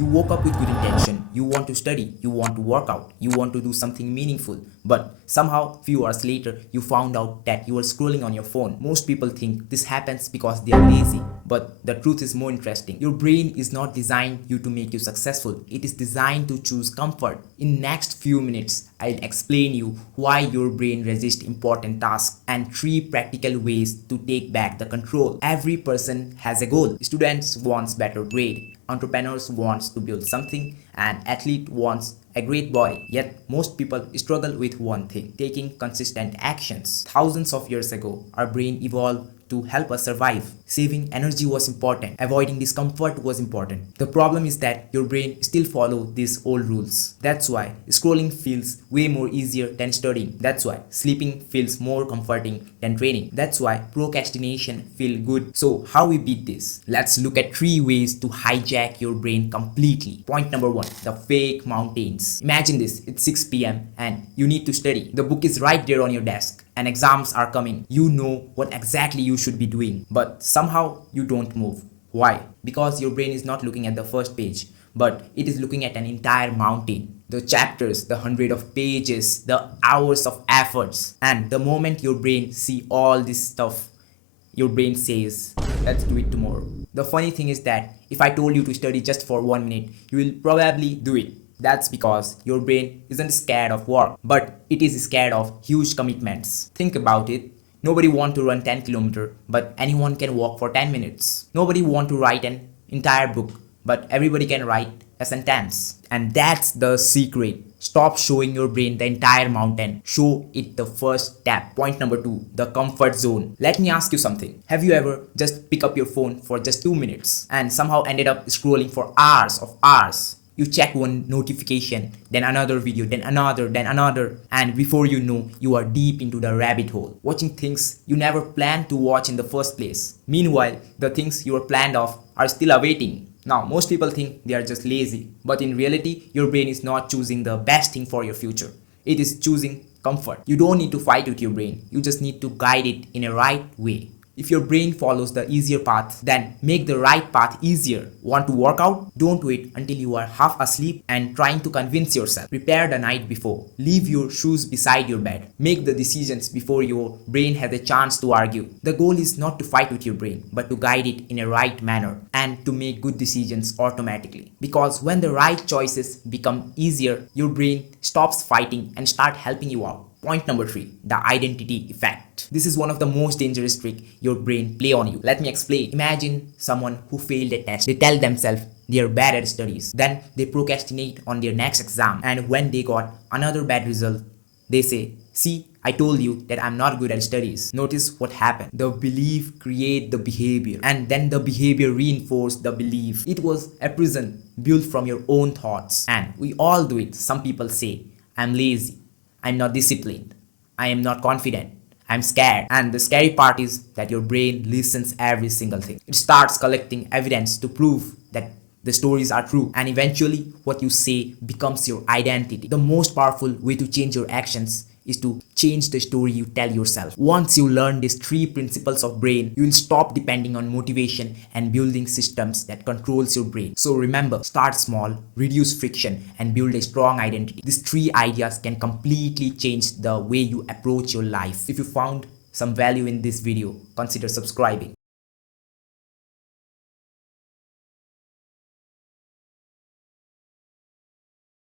You woke up with good intention. You want to study. You want to work out. You want to do something meaningful. But somehow, few hours later, you found out that you were scrolling on your phone. Most people think this happens because they are lazy. But the truth is more interesting. Your brain is not designed you to make you successful. It is designed to choose comfort. In next few minutes, I'll explain you why your brain resists important tasks and 3 practical ways to take back the control. Every person has a goal. Students wants better grade. Entrepreneurs wants to build something, and athlete wants a great body. Yet most people struggle with one thing: taking consistent actions. Thousands of years ago, our brain evolved to help us survive. Saving energy was important. Avoiding discomfort was important. The problem is that your brain still follows these old rules. That's why scrolling feels way more easier than studying. That's why sleeping feels more comforting than training. That's why procrastination feels good. So how we beat this? Let's look at 3 ways to hijack your brain completely. Point number 1, the fake mountains. Imagine this, it's 6 p.m. and you need to study. The book is right there on your desk and exams are coming. You know what exactly you should be doing, but somehow you don't move. Why? Because your brain is not looking at the first page, but it is looking at an entire mountain. The chapters, the hundred of pages, the hours of efforts. And the moment your brain see all this stuff, your brain says, let's do it tomorrow. The funny thing is that if I told you to study just for 1 minute, you will probably do it. That's because your brain isn't scared of work, but it is scared of huge commitments. Think about it. Nobody wants to run 10 kilometers, but anyone can walk for 10 minutes. Nobody wants to write an entire book, but everybody can write a sentence. And that's the secret. Stop showing your brain the entire mountain. Show it the first step. Point number 2, the comfort zone. Let me ask you something. Have you ever just pick up your phone for just 2 minutes and somehow ended up scrolling for hours of hours? You check one notification, then another video, then another, and before you know, you are deep into the rabbit hole, watching things you never planned to watch in the first place. Meanwhile, the things you were planned of are still awaiting. Now, most people think they are just lazy, but in reality, your brain is not choosing the best thing for your future. It is choosing comfort. You don't need to fight with your brain. You just need to guide it in a right way. If your brain follows the easier path, then make the right path easier. Want to work out? Don't wait until you are half asleep and trying to convince yourself. Prepare the night before. Leave your shoes beside your bed. Make the decisions before your brain has a chance to argue. The goal is not to fight with your brain, but to guide it in a right manner and to make good decisions automatically. Because when the right choices become easier, your brain stops fighting and start helping you out. Point number 3, the identity effect. This is one of the most dangerous tricks your brain play on you. Let me explain. Imagine someone who failed a test. They tell themselves they are bad at studies. Then they procrastinate on their next exam. And when they got another bad result, they say, see, I told you that I'm not good at studies. Notice what happened. The belief create the behavior, and then the behavior reinforced the belief. It was a prison built from your own thoughts. And we all do it. Some people say, I'm lazy. I'm not disciplined. I am not confident. I'm scared. And the scary part is that your brain listens every single thing. It starts collecting evidence to prove that the stories are true. And eventually, what you say becomes your identity. The most powerful way to change your actions is to change the story you tell yourself. Once you learn these 3 principles of brain, you will stop depending on motivation and building systems that controls your brain. So remember, start small, reduce friction, and build a strong identity. These 3 ideas can completely change the way you approach your life. If you found some value in this video, consider subscribing.